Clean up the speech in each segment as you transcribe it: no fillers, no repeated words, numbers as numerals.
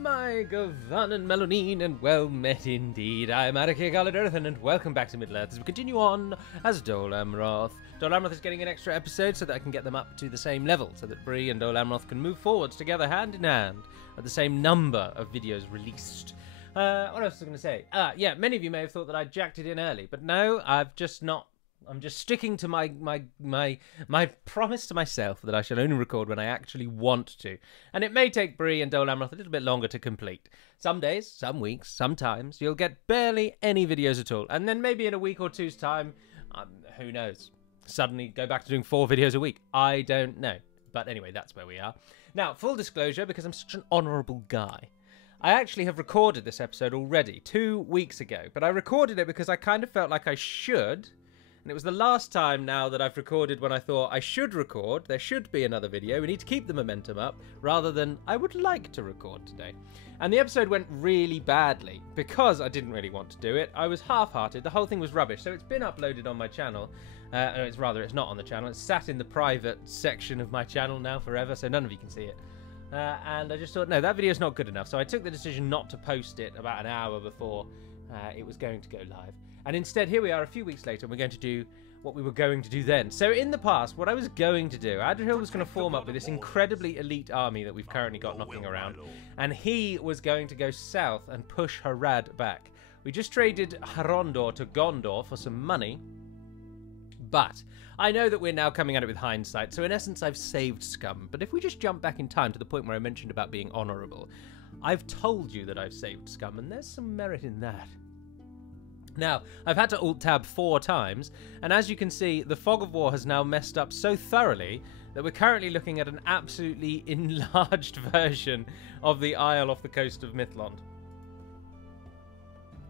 My Gavan and Melanine, and well met indeed. I'm Adrian, and welcome back to Middle-earth as we continue on as Dol Amroth. Dol Amroth is getting an extra episode so that I can get them up to the same level, so that Bree and Dol Amroth can move forwards together hand in hand at the same number of videos released. What else was I going to say? Yeah, many of you may have thought that I jacked it in early, but no, I've just not. I'm just sticking to my promise to myself that I shall only record when I actually want to. And it may take Bree and Dol Amroth a little bit longer to complete. Some days, some weeks, sometimes, you'll get barely any videos at all. And then maybe in a week or two's time, who knows, suddenly go back to doing 4 videos a week. I don't know. But anyway, that's where we are. Now, full disclosure, because I'm such an honourable guy, I actually have recorded this episode already 2 weeks ago. But I recorded it because I kind of felt like I should. And it was the last time now that I've recorded when I thought I should record. There should be another video. We need to keep the momentum up rather than I would like to record today. And the episode went really badly because I didn't really want to do it. I was half-hearted. The whole thing was rubbish. So it's been uploaded on my channel. It's not on the channel. It's sat in the private section of my channel now forever, so none of you can see it. And I just thought, no, that video's not good enough. So I took the decision not to post it about an hour before it was going to go live. And instead, here we are a few weeks later, and we're going to do what we were going to do then. So in the past, what I was going to do, Adrian was going to form up with this incredibly elite army that we've currently got knocking around. And he was going to go south and push Harad back. We just traded Harondor to Gondor for some money. But I know that we're now coming at it with hindsight, so in essence, I've saved scum. But if we just jump back in time to the point where I mentioned about being honourable, I've told you that I've saved scum, and there's some merit in that. Now, I've had to Alt-Tab 4 times, and as you can see, the Fog of War has now messed up so thoroughly that we're currently looking at an absolutely enlarged version of the isle off the coast of Mithlond.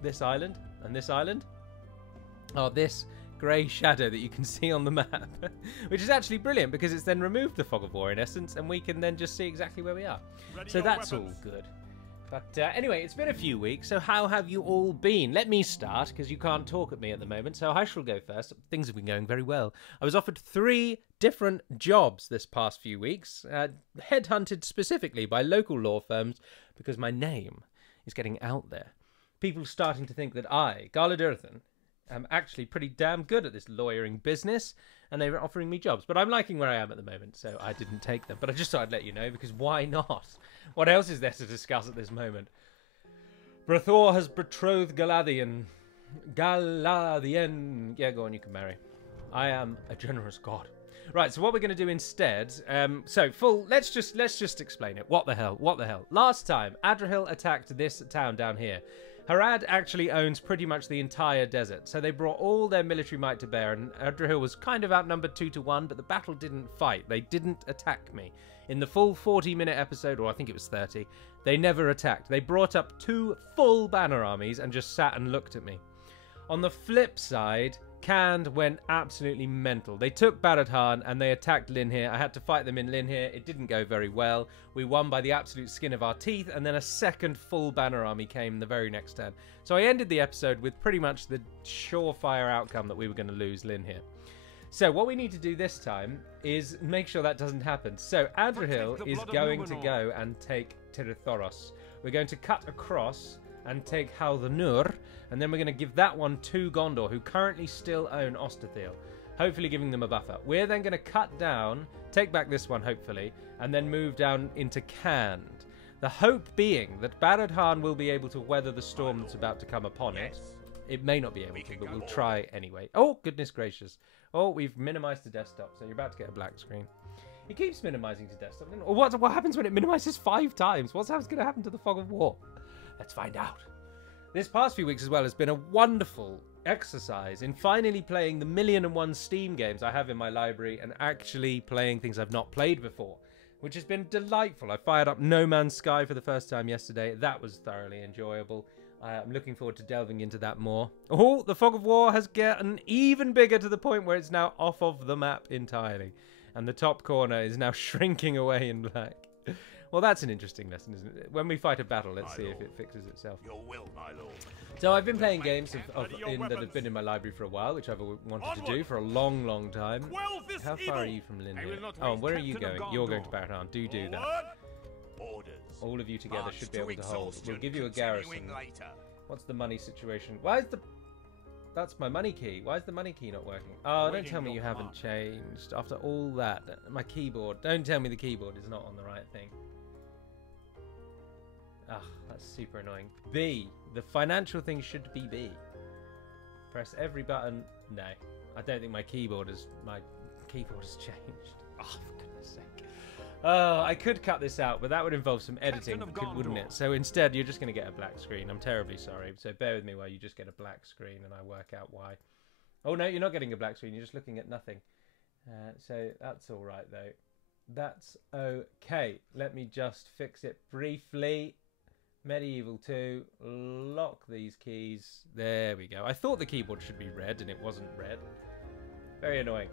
This island, and this island, are this grey shadow that you can see on the map, which is actually brilliant because it's then removed the Fog of War in essence, and we can then just see exactly where we are. So that's all good. But anyway, it's been a few weeks, so how have you all been? Let me start, because you can't talk at me at the moment, so I shall go first. Things have been going very well. I was offered 3 different jobs this past few weeks, headhunted specifically by local law firms, because my name is getting out there. People starting to think that I, Garladurthan, am actually pretty damn good at this lawyering business, and they were offering me jobs. But I'm liking where I am at the moment, so I didn't take them. But I just thought I'd let you know, because why not? What else is there to discuss at this moment? Brathor has betrothed Galadhian. Yeah, go on, you can marry. I am a generous god. Right, so what we're going to do instead, let's just explain it. What the hell? Last time, Adrian attacked this town down here. Harad actually owns pretty much the entire desert, so they brought all their military might to bear, and Adrian was kind of outnumbered 2-1, but the battle didn't fight. They didn't attack me. In the full 40-minute episode, or I think it was 30, they never attacked. They brought up 2 full banner armies and just sat and looked at me. On the flip side, Khand went absolutely mental. They took Barad-dûr and they attacked Linhir. I had to fight them in Linhir. It didn't go very well. We won by the absolute skin of our teeth, and then a second full banner army came the very next turn. So I ended the episode with pretty much the surefire outcome that we were going to lose Linhir. So what we need to do this time is make sure that doesn't happen. So Adrian is going to go and take Tirithoros. We're going to cut across and take Haldunur, and then we're going to give that one to Gondor, who currently still own Osterthiel, hopefully giving them a buffer. We're then going to cut down, take back this one hopefully, and then move down into Khand. The hope being that Barad-dûr will be able to weather the storm that's about to come upon it. It may not be able to, but we'll try anyway. Oh, goodness gracious. Oh, we've minimized the desktop, so you're about to get a black screen. It keeps minimizing to desktop. Or what happens when it minimizes 5 times? What's going to happen to the Fog of War? Let's find out. This past few weeks as well has been a wonderful exercise in finally playing the 1,000,001 Steam games I have in my library and actually playing things I've not played before, which has been delightful. I fired up No Man's Sky for the first time yesterday. That was thoroughly enjoyable. I'm looking forward to delving into that more. Oh, the Fog of War has gotten even bigger to the point where it's now off of the map entirely. And the top corner is now shrinking away in black. Well, that's an interesting lesson, isn't it? When we fight a battle, let's see if it fixes itself. Your will, my lord. So I've been playing games that have been in my library for a while, which I've wanted to do for a long, long time. How far are you from Linhir? Oh, where are you going? You're going to Barad-dûr. Do that. Orders. All of you together March should be able to hold. exhaustion, We'll give you a continuing garrison. later. What's the money situation? Why is the... That's my money key. Why is the money key not working? Oh, don't Waiting tell me your you haven't command. changed. After all that, my keyboard. Don't tell me the keyboard is not on the right thing. Ah, that's super annoying. B. The financial thing should be B. Press every button. No, I don't think my keyboard has changed. Oh, for goodness sake. Oh, I could cut this out, but that would involve some editing, wouldn't it? So instead, you're just going to get a black screen. I'm terribly sorry. So bear with me while you just get a black screen and I work out why. Oh, no, you're not getting a black screen. You're just looking at nothing. So that's all right, though. That's okay. Let me just fix it briefly. Medieval 2. Lock these keys. There we go. I thought the keyboard should be red, and it wasn't red. Very annoying.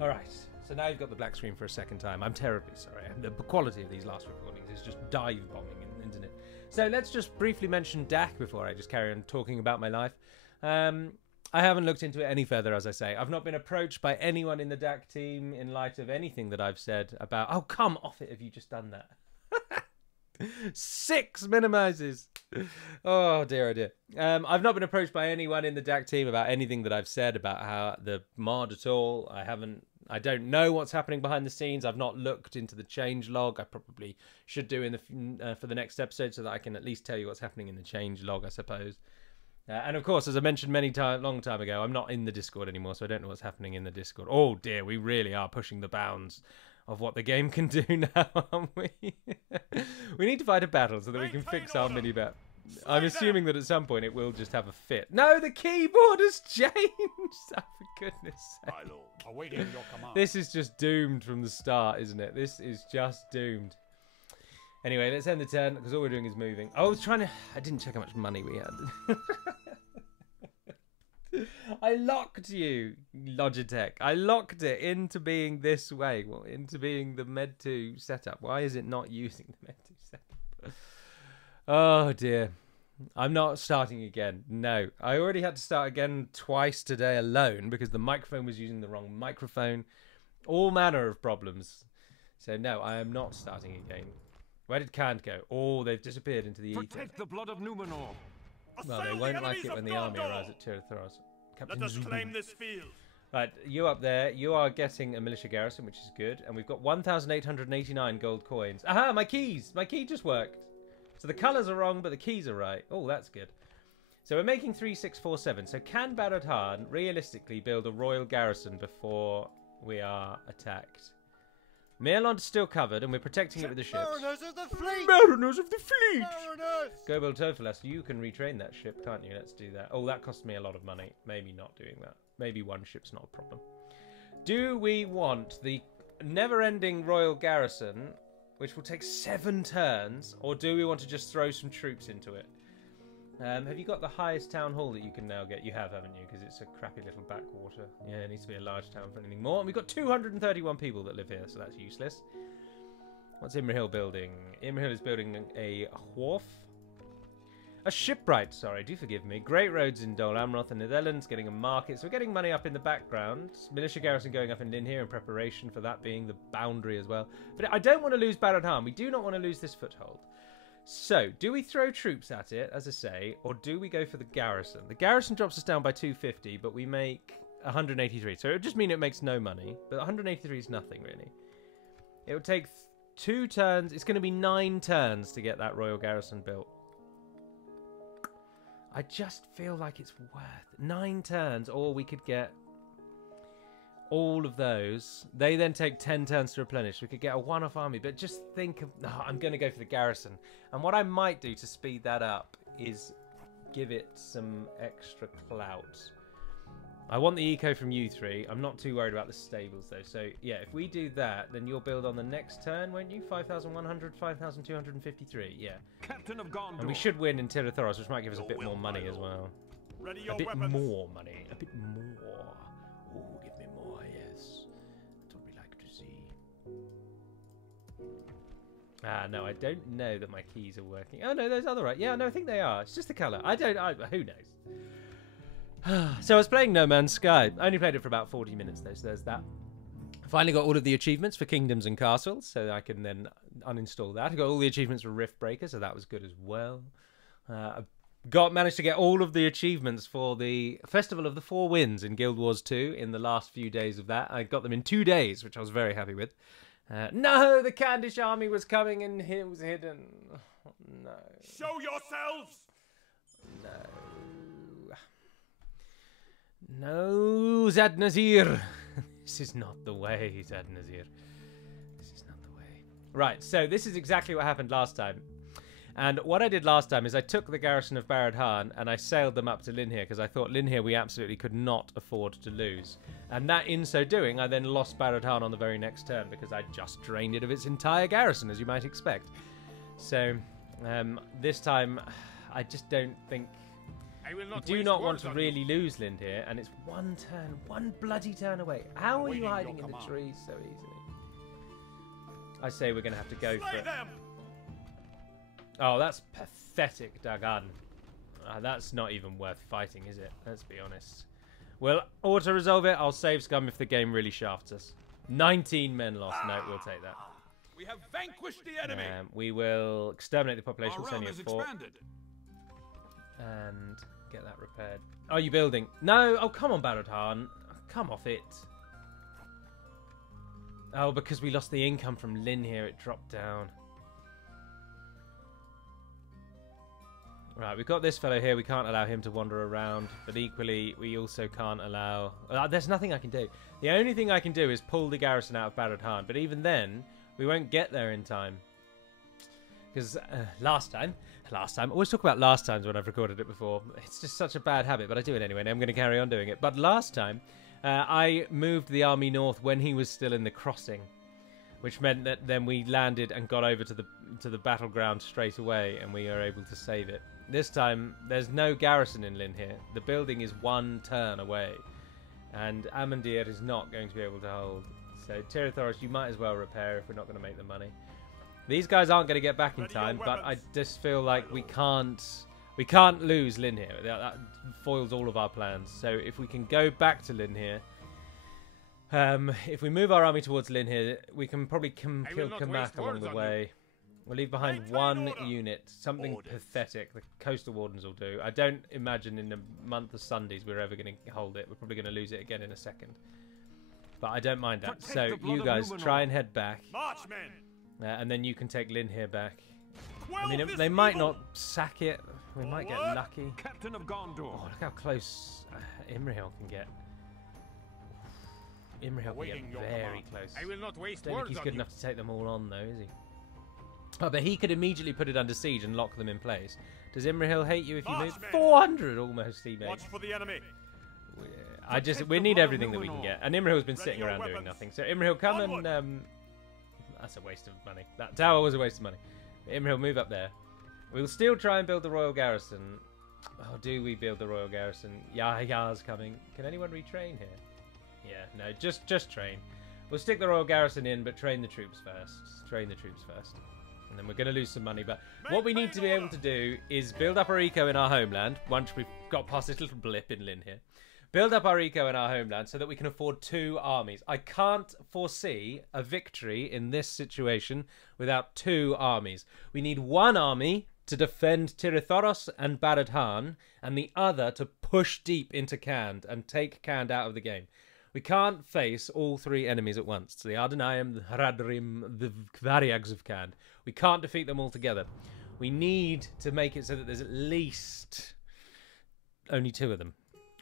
Alright, so now you've got the black screen for a second time. I'm terribly sorry. The quality of these last recordings is just dive bombing in the internet. So let's just briefly mention Dac before I just carry on talking about my life. I haven't looked into it any further, as I say. I've not been approached by anyone in the Dac team in light of anything that I've said about... Oh, come off it, have you just done that? 6 minimizes. Oh dear, oh dear. I've not been approached by anyone in the Dac team about anything that I've said about how the mod at all. I don't know what's happening behind the scenes. I've not looked into the change log. I probably should do for the next episode so that I can at least tell you what's happening in the change log, I suppose. And of course, as I mentioned long time ago, I'm not in the Discord anymore, so I don't know what's happening in the Discord. Oh dear, we really are pushing the bounds of what the game can do now, aren't we? We need to fight a battle so that we can fix our mini-bat. I'm assuming that at some point it will just have a fit. No, the keyboard has changed! Oh, for goodness sake. My lord, awaiting your command. This is just doomed from the start, isn't it? This is just doomed. Anyway, let's end the turn, because all we're doing is moving. I didn't check how much money we had. I locked you, Logitech. I locked it into being this way. Well, into being the Med 2 setup. Why is it not using the Med 2 setup? Oh, dear. I'm not starting again. No. I already had to start again twice today alone because the microphone was using the wrong microphone. All manner of problems. So, no, I am not starting again. Where did Kant go? Oh, they've disappeared into the ether. Protect the blood of Numenor. Well, they won't like it when the army arrives at Tirothoros. Let us claim this field. Right, you up there, you are getting a militia garrison, which is good. And we've got 1,889 gold coins. Aha, my keys! My key just worked. So the colours are wrong, but the keys are right. Oh, that's good. So we're making 3647. So can Barad Khan realistically build a royal garrison before we are attacked? Mirland's still covered, and we're protecting it with the ships. Mariners of the fleet! Mariners of the fleet! Mariners! Gobel Tofilas, you can retrain that ship, can't you? Let's do that. Oh, that cost me a lot of money. Maybe not doing that. Maybe one ship's not a problem. Do we want the never-ending royal garrison, which will take 7 turns, or do we want to just throw some troops into it? Have you got the highest town hall that you can now get? You have, haven't you? Because it's a crappy little backwater. Yeah, it needs to be a large town for anything more. And we've got 231 people that live here, so that's useless. What's Imrahil building? Imrahil is building a wharf. A shipwright, sorry, do forgive me. Great roads in Dol Amroth and Netherlands, getting a market. So we're getting money up in the background. Militia garrison going up and in here in preparation for that being the boundary as well. But I don't want to lose Barad Khan. We do not want to lose this foothold. So, do we throw troops at it, as I say, or do we go for the garrison? The garrison drops us down by 250, but we make 183. So it would just mean it makes no money, but 183 is nothing, really. It would take 2 turns. It's going to be 9 turns to get that royal garrison built. I just feel like it's worth 9 turns, or we could get all of those. They then take 10 turns to replenish. We could get a one-off army, but just think of... No, I'm going to go for the garrison. And what I might do to speed that up is give it some extra clout. I want the eco from you 3. I'm not too worried about the stables, though. So, yeah, if we do that, then you'll build on the next turn, won't you? 5,100, 5,253, yeah. Captain of Gondor. And we should win in Tirothoros, which might give us a bit more money as well. A bit more money. A bit more. Oh, give me more, yes. That's what we like to see. Ah, no, I don't know that my keys are working. Oh, no, those are the right. Yeah, no, I think they are. It's just the colour. Who knows? So I was playing No Man's Sky. I only played it for about 40 minutes, though, so there's that. Finally got all of the achievements for kingdoms and castles, so I can then uninstall that. I got all the achievements for Rift Breaker, so that was good as well. Managed to get all of the achievements for the Festival of the Four Winds in Guild Wars 2 in the last few days of that. I got them in 2 days, which I was very happy with. No, the Candish army was coming and it was hidden. Oh, no. Show yourselves! No, Zad Nazir. This is not the way, Zad Nazir. This is not the way. Right, so this is exactly what happened last time. And what I did last time is I took the garrison of Barad Han and I sailed them up to Linhir because I thought Linhir we absolutely could not afford to lose. And that, in so doing, I then lost Barad Han on the very next turn because I just drained it of its entire garrison, as you might expect. So, this time, I just don't think... We do not want to really lose Linhir, and it's one turn, one bloody turn away. How are you hiding in the trees so easily? I say we're going to have to go for it. Oh, that's pathetic, Dagan. That's not even worth fighting, is it? Let's be honest. We'll auto-resolve it. I'll save scum if the game really shafts us. 19 men lost. No, we'll take that. We have vanquished the enemy. We will exterminate the population. It's only a 4. Expanded. And get that repaired. Are you building? No. Oh, come on, Barad Han. Come off it. Oh, because we lost the income from Linhir, it dropped down. Right, we've got this fellow here. We can't allow him to wander around. But equally, we also can't allow... there's nothing I can do. The only thing I can do is pull the garrison out of Barad Han. But even then, we won't get there in time. Because last time... I always talk about last times when I've recorded it before. It's just such a bad habit, but I do it anyway, and I'm going to carry on doing it. But last time, I moved the army north when he was still in the crossing. Which meant that then we landed and got over to the battleground straight away, and we were able to save it. This time, there's no garrison in Linhir. The building is 1 turn away. And Amandir is not going to be able to hold. So, Tirathoros, you might as well repair if we're not going to make the money. These guys aren't going to get back in time, but I just feel like we can't lose Linhir. That foils all of our plans. So, if we can go back to Linhir... if we move our army towards Linhir, we can probably kill Kamak along the way. We'll leave behind 1 unit, something pathetic. The coastal wardens will do. I don't imagine in a month of Sundays we're ever going to hold it. We're probably going to lose it again in a second. But I don't mind that. So you guys try and head back. And then you can take Linhir back. I mean, they might not sack it. We might get lucky. Captain of Gondor. Oh, look how close Imrahil can get. Imrahil can get very close. I will not waste Don't think he's good enough to take them all on, though, is he? Oh, but he could immediately put it under siege and lock them in place. Does Imrahil hate you if you move? 400 almost he made. Watch for the enemy. We need everything that we can get. And Imrahil's been sitting around doing nothing. So Imrahil, come and... that's a waste of money. That tower was a waste of money. Imrahil, move up there. We'll still try and build the royal garrison. Oh, do we build the royal garrison? Yahya's coming. Can anyone retrain here? Yeah, no, just train. We'll stick the royal garrison in, but train the troops first. Train the troops first. And then we're going to lose some money. But what we need to be able to do is build up our eco in our homeland, once we've got past this little blip in Linhir. Build up our eco in our homeland so that we can afford 2 armies. I can't foresee a victory in this situation without 2 armies. We need 1 army to defend Tirathoros and Barad Han, and the other to push deep into Khand and take Khand out of the game. We can't face all 3 enemies at once. The Ardenaim, the Haradrim, the Kvariags of Khand. We can't defeat them all together. We need to make it so that there's at least only 2 of them.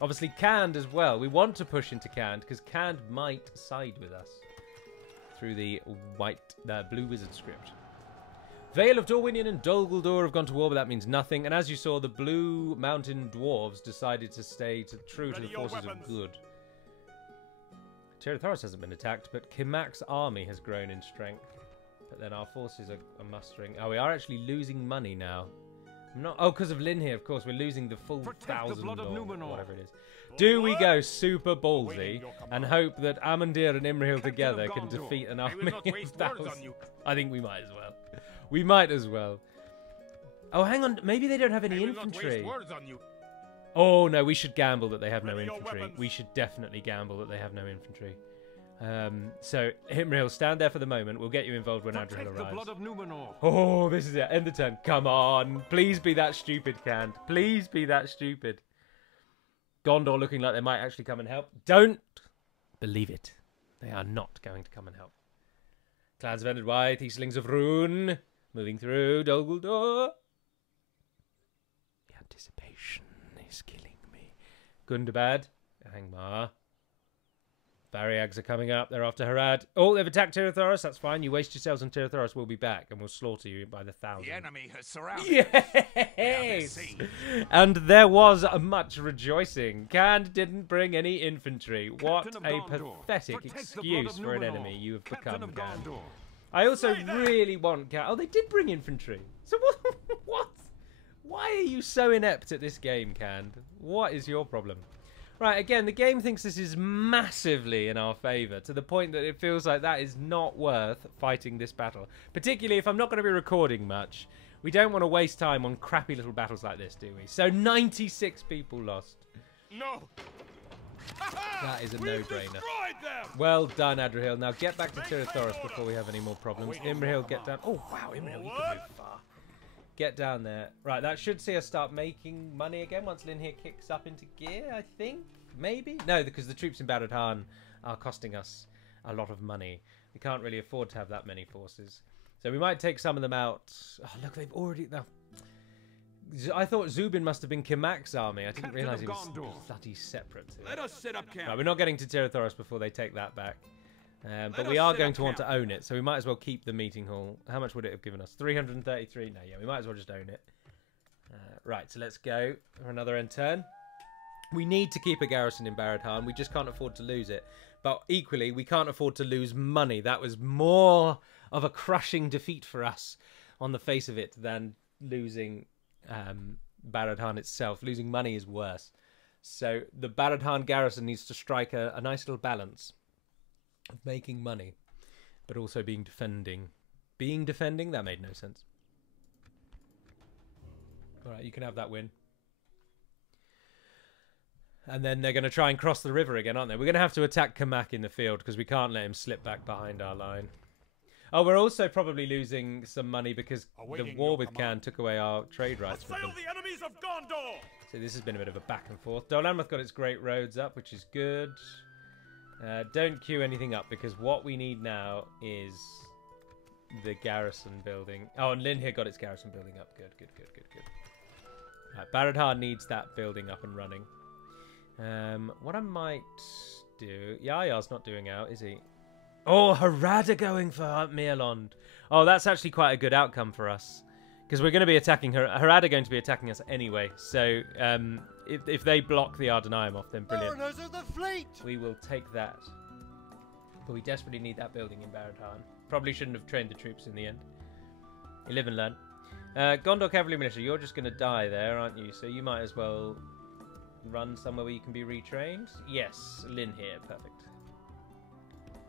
Obviously, Khand as well. We want to push into Khand because Khand might side with us through the blue wizard script. Vale of Dorwinion and Dol Guldur have gone to war, but that means nothing. And as you saw, the blue mountain dwarves decided to stay true to the forces of good. Tirathoros hasn't been attacked, but Kimak's army has grown in strength. But then our forces are mustering. Oh, we are actually losing money now. Oh, because of Linhir, of course. We're losing the full 1,000 or whatever it is. Do we go super ballsy and hope that Amandir and Imrahil together can defeat an army of 1,000? I think we might as well. We might as well. Oh, hang on. Maybe they don't have any infantry. Oh, no. We should gamble that they have no infantry. We should definitely gamble that they have no infantry. So Imrahil, stand there for the moment. We'll get you involved when Adrian Protect the arrives. blood of Numenor. Oh, this is it. End the turn. Come on. Please be that stupid, Cand. Please be that stupid. Gondor looking like they might actually come and help. Don't believe it. They are not going to come and help. Clans of Ended White, Eastlings of Rune. Moving through Dol Guldur. The anticipation is killing me. Gundabad. Angmar. Variags are coming up. They're after Harad. Oh, they've attacked Tirathoras. That's fine. You waste yourselves on Tirathoras. We'll be back and we'll slaughter you by the thousand. The enemy has surrounded. Yes! And there was much rejoicing. Cand didn't bring any infantry. What Captain of a Gondor. pathetic Protect the excuse blood of for an Numenor. enemy you have Captain become, of Cand. Gondor. I also Slay them! really want Cand. Oh, they did bring infantry. So what? What? Why are you so inept at this game, Cand? What is your problem? Right, again, the game thinks this is massively in our favour, to the point that it feels like that is not worth fighting this battle. Particularly if I'm not going to be recording much. We don't want to waste time on crappy little battles like this, do we? So 96 people lost. No. That is a We've no-brainer. destroyed them. Well done, Adrian. Now get back to Tirathoras before we have any more problems. Imrahil, get down. Oh, wow, Imrahil, you can move far. Get down there. Right, that should see us start making money again once Lynn here kicks up into gear, I think. Maybe? No, because the troops in Baradhan are costing us a lot of money. We can't really afford to have that many forces. So we might take some of them out. Oh, look, they've already... No. I thought Zubin must have been Kimak's army. I didn't realise he was bloody separate to Let it. us set up camp. Right, we're not getting to Tirathoras before they take that back. But Let we us are set going up to want to camp. own it, so we might as well keep the meeting hall. How much would it have given us? 333? No, yeah, we might as well just own it. Right, so let's go for another end turn. We need to keep a garrison in Baradhan. We just can't afford to lose it. But equally, we can't afford to lose money. That was more of a crushing defeat for us on the face of it than losing Baradhan itself. Losing money is worse. So the Baradhan garrison needs to strike a nice little balance of making money, but also being defending. Being defending? That made no sense. Alright, you can have that win. And then they're going to try and cross the river again, aren't they? We're going to have to attack Kamak in the field because we can't let him slip back behind our line. Oh, we're also probably losing some money because the Awaiting war your with command. Khan took away our trade rights with Assail them. the enemies of Gondor. So this has been a bit of a back and forth. Dol Amroth got its great roads up, which is good. Don't queue anything up because what we need now is the garrison building. Oh, and Lynn here got its garrison building up. Good, good, good, good, good. Right, Baradhar needs that building up and running. What I might do... Yaya's not doing out, is he? Oh, Harad are going for Mirlond. Oh, that's actually quite a good outcome for us. Because we're going to be attacking her. Harad are going to be attacking us anyway. So, if they block the Ardenaim off, then brilliant. Mariners of the fleet! We will take that. But we desperately need that building in Baradhan. Probably shouldn't have trained the troops in the end. You live and learn. Gondor Cavalry Militia, you're just going to die there, aren't you? So you might as well run somewhere where you can be retrained. Yes, Lynn here, perfect.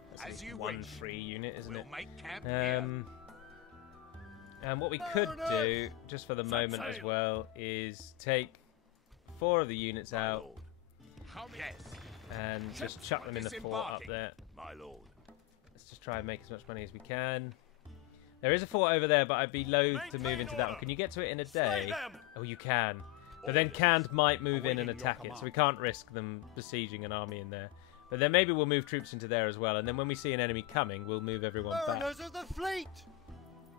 That's As a you one wish. free unit, isn't We'll it? make camp here. And what we could do, just for the moment as well, is take 4 of the units out Yes, and just Ships chuck are them in the fort up disembarking. there. my lord. Let's just try and make as much money as we can. There is a fort over there, but I'd be loath to move into that one. Can you get to it in a Slay day? them. Oh, you can. But then Cand might move in and Awaiting your attack it, so we command. can't risk them besieging an army in there. But then maybe we'll move troops into there as well, and then when we see an enemy coming, we'll move everyone back. Mariners of the fleet!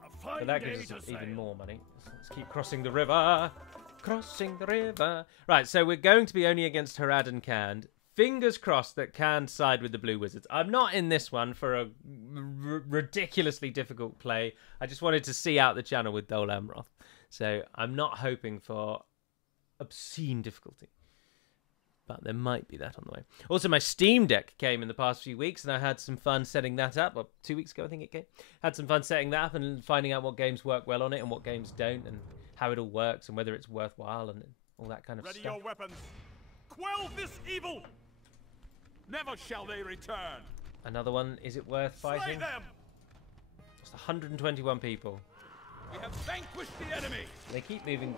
A fine But that day gives to us even sail. more money. Let's keep crossing the river. Crossing the river. Right, so we're going to be only against Harad and Cand. Fingers crossed that Cand side with the Blue Wizards. I'm not in this one for a ridiculously difficult play. I just wanted to see out the channel with Dol Amroth. So I'm not hoping for obscene difficulty. But there might be that on the way. Also, my Steam Deck came in the past few weeks, and I had some fun setting that up. Well, 2 weeks ago, I think it came. Had some fun setting that up and finding out what games work well on it and what games don't, and how it all works and whether it's worthwhile and all that kind of Ready stuff. your weapons. Quell this evil. Never shall they return. Another one, is it worth Slay fighting? them. Just 121 people. We have vanquished the enemy. They keep moving.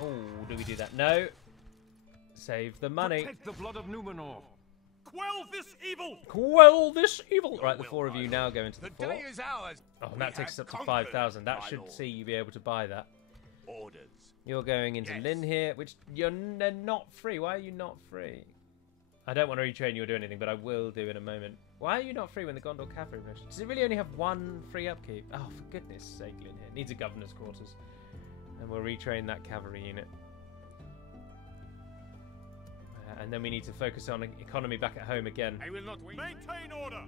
Oh, do we do that? No. Save the money. Protect the blood of Numenor. Quell this evil! Quell this evil! Right, the four of you now go into the The fort. day is ours. Oh, and We that takes us have up to conquered, 5,000. That my should lord. see you be able to buy that. Orders. You're going into Yes. Lynn here, which they're not free. Why are you not free? I don't want to retrain you or do anything, but I will do in a moment. Why are you not free when the Gondor cavalry rush? Does it really only have one free upkeep? Oh, for goodness sake, Lynn here. Needs a governor's quarters. And we'll retrain that cavalry unit. And then we need to focus on economy back at home again. I will not wait. Maintain order!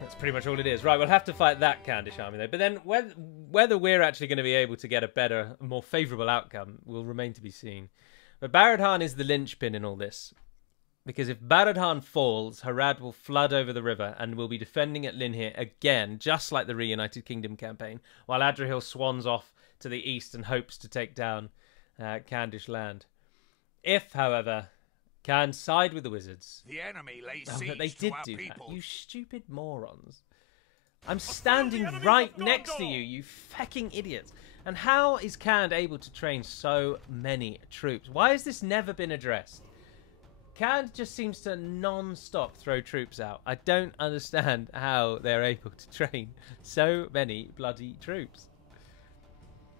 That's pretty much all it is. Right, we'll have to fight that Candish army, though. But then whether we're actually going to be able to get a better, more favourable outcome will remain to be seen. But Baradhan is the linchpin in all this. Because if Baradhan falls, Harad will flood over the river and will be defending at Linhir again, just like the Reunited Kingdom campaign, while Adrian swans off to the east and hopes to take down Candish land. If, however, can side with the wizards... The enemy lays Oh, siege but they to did our do people. that. You stupid morons. I'm standing right next to you, you fucking idiots. And how is Cand able to train so many troops? Why has this never been addressed? Cand just seems to non-stop throw troops out. I don't understand how they're able to train so many bloody troops.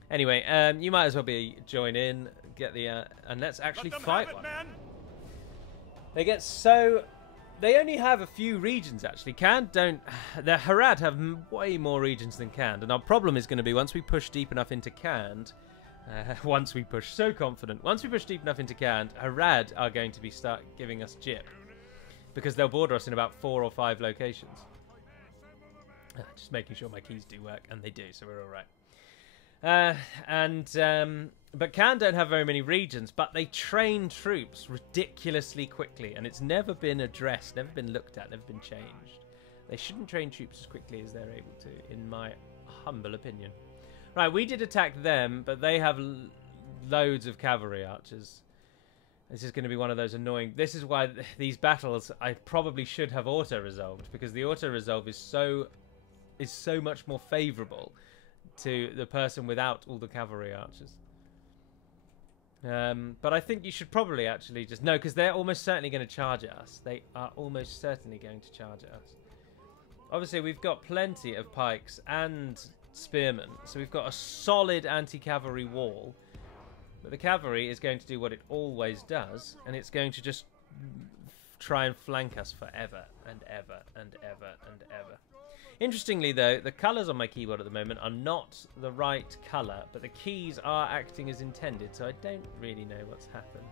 Anyway, you might as well join in, get the and let's actually Let them fight have it, one. man. They only have a few regions actually. Cand don't. The Harad have way more regions than Cand, and our problem is going to be once we push deep enough into Cand. Once we push deep enough into Cand, Harad are going to start giving us jip because they'll border us in about 4 or 5 locations. Just making sure my keys do work, and they do, so we're all right. But Cand don't have very many regions, but they train troops ridiculously quickly, and it's never been addressed, never been looked at, never been changed. They shouldn't train troops as quickly as they're able to, in my humble opinion. Right, we did attack them, but they have loads of cavalry archers. This is going to be one of those annoying... This is why these battles I probably should have auto-resolved, because the auto-resolve is so much more favourable to the person without all the cavalry archers. But I think you should probably actually just... No, because they're almost certainly going to charge at us. They are almost certainly going to charge at us. Obviously, we've got plenty of pikes and spearmen, so we've got a solid anti-cavalry wall. But the cavalry is going to do what it always does, and it's going to just try and flank us forever and ever and ever and ever. Interestingly, though, the colours on my keyboard at the moment are not the right colour, but the keys are acting as intended, so I don't really know what's happened.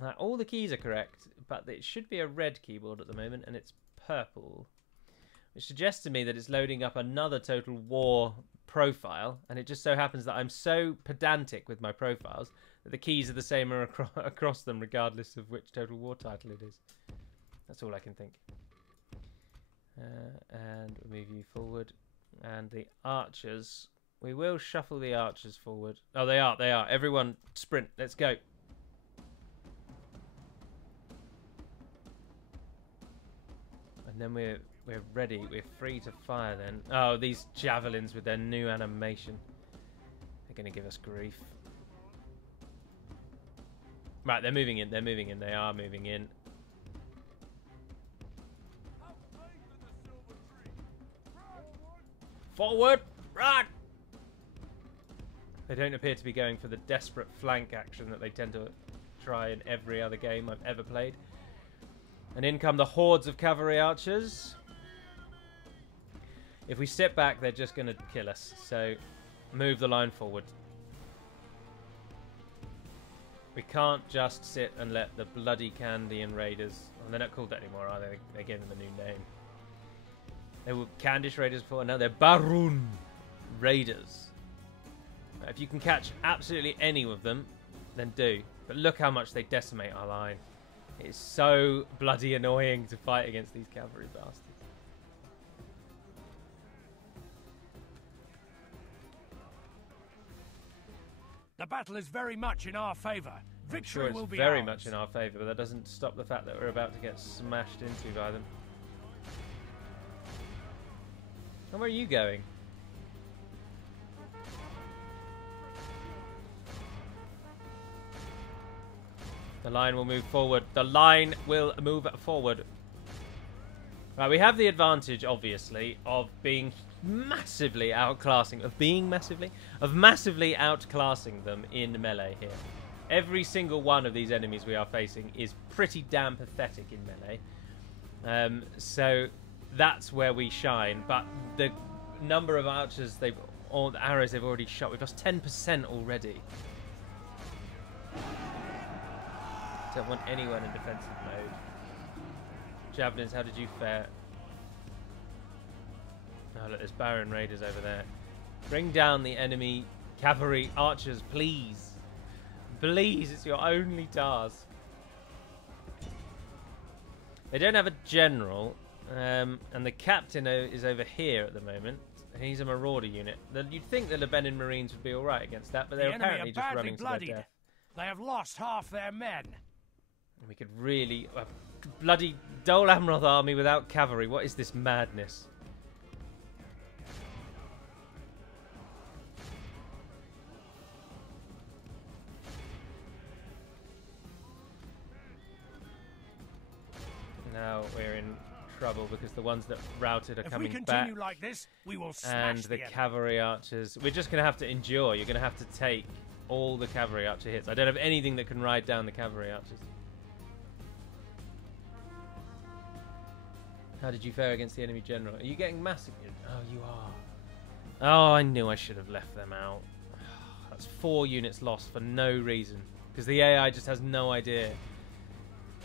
Now, all the keys are correct, but it should be a red keyboard at the moment, and it's purple, which suggests to me that it's loading up another Total War profile, and it just so happens that I'm so pedantic with my profiles that the keys are the same across them, regardless of which Total War title it is. That's all I can think. And move you forward. And the archers. We will shuffle the archers forward. Oh, they are. Everyone sprint. Let's go. And then we're ready. We're free to fire then. Oh, these javelins with their new animation. They're going to give us grief. Right, they're moving in. They are moving in. Forward! Run! They don't appear to be going for the desperate flank action that they tend to try in every other game I've ever played. And in come the hordes of cavalry archers. If we sit back, they're just going to kill us. So, move the line forward. We can't just sit and let the bloody Candian raiders... Well, they're not called that anymore, are they? They gave them a new name. They were Candish raiders before, now they're Barun raiders. Now, if you can catch absolutely any of them, then do. But look how much they decimate our line. It's so bloody annoying to fight against these cavalry bastards. The battle is very much in our favour. Victory I'm sure will it's be very ours. much in our favour, but that doesn't stop the fact that we're about to get smashed into by them. And where are you going? The line will move forward. The line will move forward. Right, we have the advantage, obviously, of being massively outclassing, massively outclassing them in melee here. Every single one of these enemies we are facing is pretty damn pathetic in melee. So that's where we shine. But the number of archers or the arrows they've already shot, we've lost 10% already. Don't want anyone in defensive mode. Javelins, how did you fare? Oh look, there's Baron Raiders over there. Bring down the enemy cavalry archers, please. Please, it's your only task. They don't have a general, and the captain is over here at the moment. He's a marauder unit. You'd think the Lebanon Marines would be alright against that, but they're apparently just running to their death. They have lost half their men. We could really... bloody Dol Amroth army without cavalry. What is this madness? Now we're in trouble because the ones that routed are coming back. If we continue like this, we will smash and the cavalry archers. We're just going to have to endure. You're going to have to take all the cavalry archer hits. I don't have anything that can ride down the cavalry archers. How did you fare against the enemy general? Are you getting massacred? Oh, you are. Oh, I knew I should have left them out. That's 4 units lost for no reason. Because the AI just has no idea.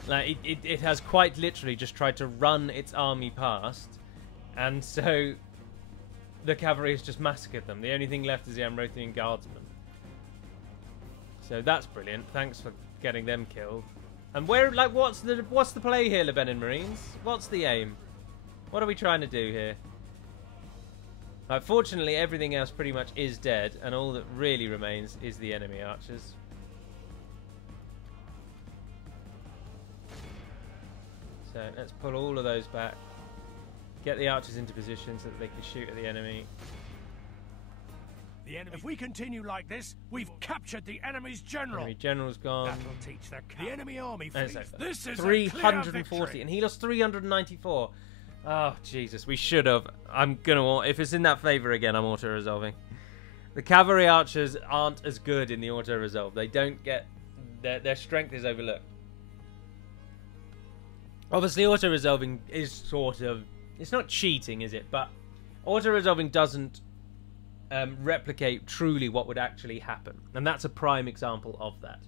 Like, it has quite literally just tried to run its army past. And so the cavalry has just massacred them. The only thing left is the Amrothian guardsmen. So that's brilliant. Thanks for getting them killed. And where, like, what's the play here, Lebanon Marines? What's the aim? What are we trying to do here? Fortunately, everything else pretty much is dead, and all that really remains is the enemy archers. So let's pull all of those back. Get the archers into position so that they can shoot at the enemy. If we continue like this, we've captured the enemy's general. Enemy general's gone. That'll teach their the enemy army fleet. This is 340, and he lost 394. Oh Jesus, we should have. I'm gonna. If it's in that favour again, I'm auto resolving. The cavalry archers aren't as good in the auto resolve. They don't get their strength is overlooked. Obviously, auto resolving is sort of. It's not cheating, is it? But auto resolving doesn't replicate truly what would actually happen, and that's a prime example of that.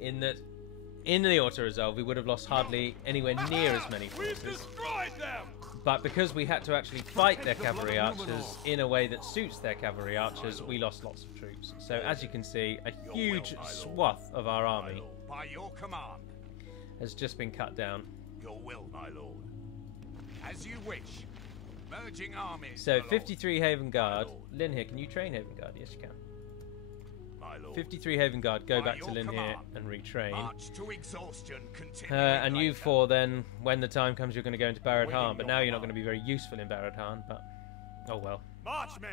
In that, in the auto resolve, we would have lost hardly anywhere near as many forces. But because we had to actually fight their cavalry archers in a way that suits their cavalry archers, we lost lots of troops. So as you can see, a huge swath of our army by your command has just been cut down. Your will, my lord. As you wish. Merging armies. So 53 Haven Guard. Lynn here, can you train Haven Guard? Yes, you can. My lord. 53 Haven Guard, go back to Lynn here and retrain. March to exhaustion, and you 4 then, when the time comes, you're going to go into Barad Han. But now you're not going to be very useful in Barad Han. But oh well. March, men.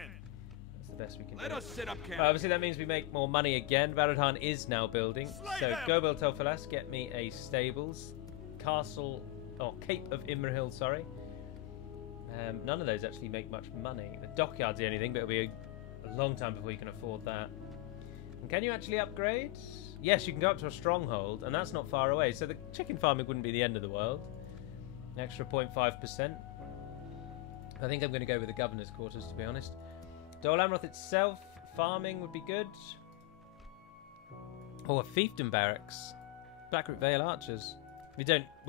That's the best we can do. Let us sit up camp. Obviously, that means we make more money again. Barad Han is now building. So go build Telfalas. Get me a stables, castle, or Cape of Imrahil. Sorry. None of those actually make much money. The dockyard's the only thing, but it'll be a long time before you can afford that. And can you actually upgrade? Yes, you can go up to a stronghold, and that's not far away. So the chicken farming wouldn't be the end of the world. An extra 0.5%. I think I'm going to go with the governor's quarters, to be honest. Dol Amroth itself, farming would be good. Or a fiefdom barracks. Blackroot Vale archers. We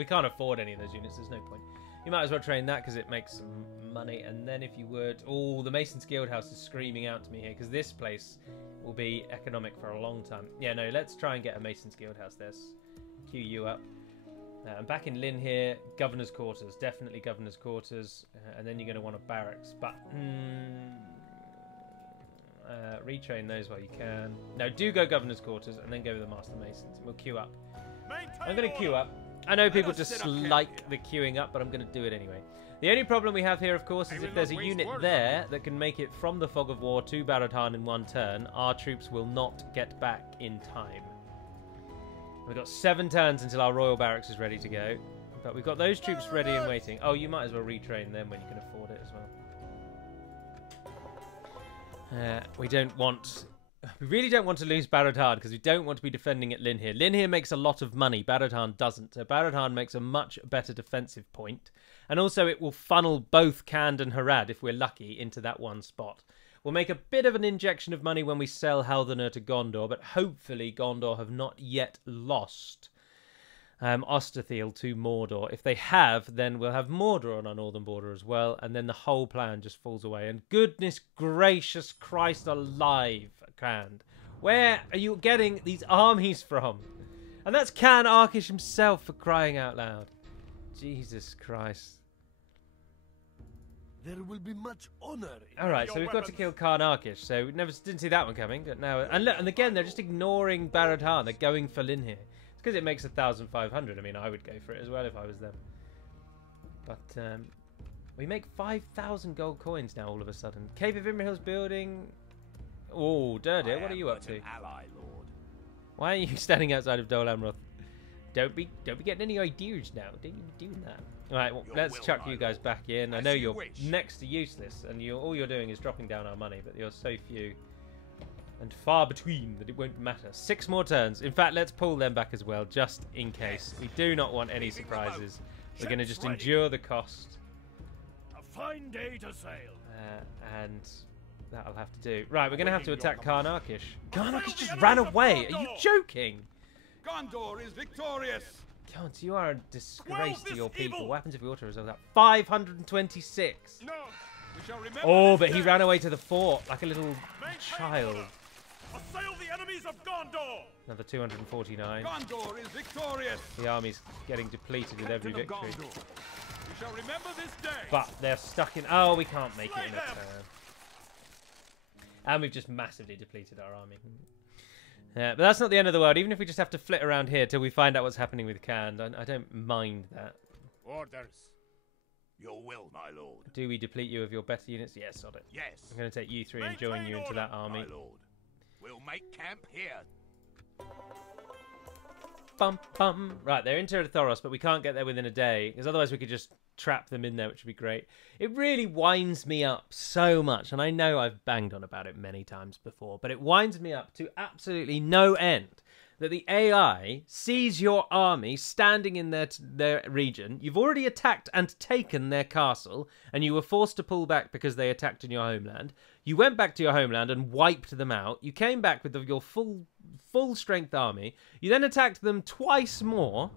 can't afford any of those units. There's no point. You might as well train that because it makes some money. And then if you would... Oh, the Mason's Guild House is screaming out to me here because this place will be economic for a long time. Yeah, no, let's try and get a Mason's Guild House. There's queue you up. I'm back in Lynn here. Governor's Quarters. Definitely Governor's Quarters. And then you're going to want a barracks. But... retrain those while you can. No, do go Governor's Quarters and then go with the Master Masons. We'll queue up. I'm going to queue up. I know people dislike the queuing up, but I'm going to do it anyway. The only problem we have here, of course, is if there's a unit there that can make it from the Fog of War to Barad Han in one turn, our troops will not get back in time. We've got 7 turns until our royal barracks is ready to go. But we've got those troops ready and waiting. Oh, you might as well retrain them when you can afford it as well. We really don't want to lose Barad because we don't want to be defending at Linhir. Linhir makes a lot of money. Barad doesn't. So Barad makes a much better defensive point. And also it will funnel both Khand and Harad, if we're lucky, into that one spot. We'll make a bit of an injection of money when we sell Haldunir to Gondor, but hopefully Gondor have not yet lost Osterthiel to Mordor. If they have, then we'll have Mordor on our northern border as well, and then the whole plan just falls away. And goodness gracious Christ alive, Khand, where are you getting these armies from? And that's Khan Arkish himself, for crying out loud. Jesus Christ. There will be much honor. All right, so we've got to kill Khan Arkish. So we didn't see that one coming, but now and look, and again they're just ignoring Barad. They're going for Linhir. It's because it makes 1,500. I mean, I would go for it as well if I was them. But we make 5,000 gold coins now all of a sudden. Cave of Imrahil's building. Oh, Durdir, what are you up to? Ally, Lord. Why are you standing outside of Dol Amroth? Don't be getting any ideas now. Don't you be doing that. All right, well, let's chuck you guys back in. I know you're next to useless, and all you're doing is dropping down our money, but you're so few and far between that it won't matter. 6 more turns. In fact, let's pull them back as well, just in case. We do not want any surprises. We're going to just endure the cost. A fine day to sail. And that'll have to do. Right, we're going to have to attack Khan Arkish. Khan Arkish just ran away. Are you joking? Gondor is victorious. God, you are a disgrace to your people. What happens if we auto resolve that? 526. No, we shall remember. Oh, but he ran away to the fort like a little child. Assail the enemies of Gondor. Another 249. Gondor is victorious. The army's getting depleted with every victory. We shall remember this day. But they're stuck in. Oh, we can't make it in a turn. And we've just massively depleted our army. But that's not the end of the world. Even if we just have to flit around here till we find out what's happening with Khand, I don't mind that. Orders. Your will, my lord. Do we deplete you of your better units? Yes, on it. Yes. I'm going to take you 3 and join you into that army. My lord. We'll make camp here. Bum, bum. Right, they're in Thoros, but we can't get there within a day, because otherwise we could just trap them in there, which would be great. It really winds me up so much, and I know I've banged on about it many times before, but it winds me up to absolutely no end that the AI sees your army standing in their region. You've already attacked and taken their castle, and you were forced to pull back because they attacked in your homeland. You went back to your homeland and wiped them out. You came back with your full strength army. You then attacked them twice more,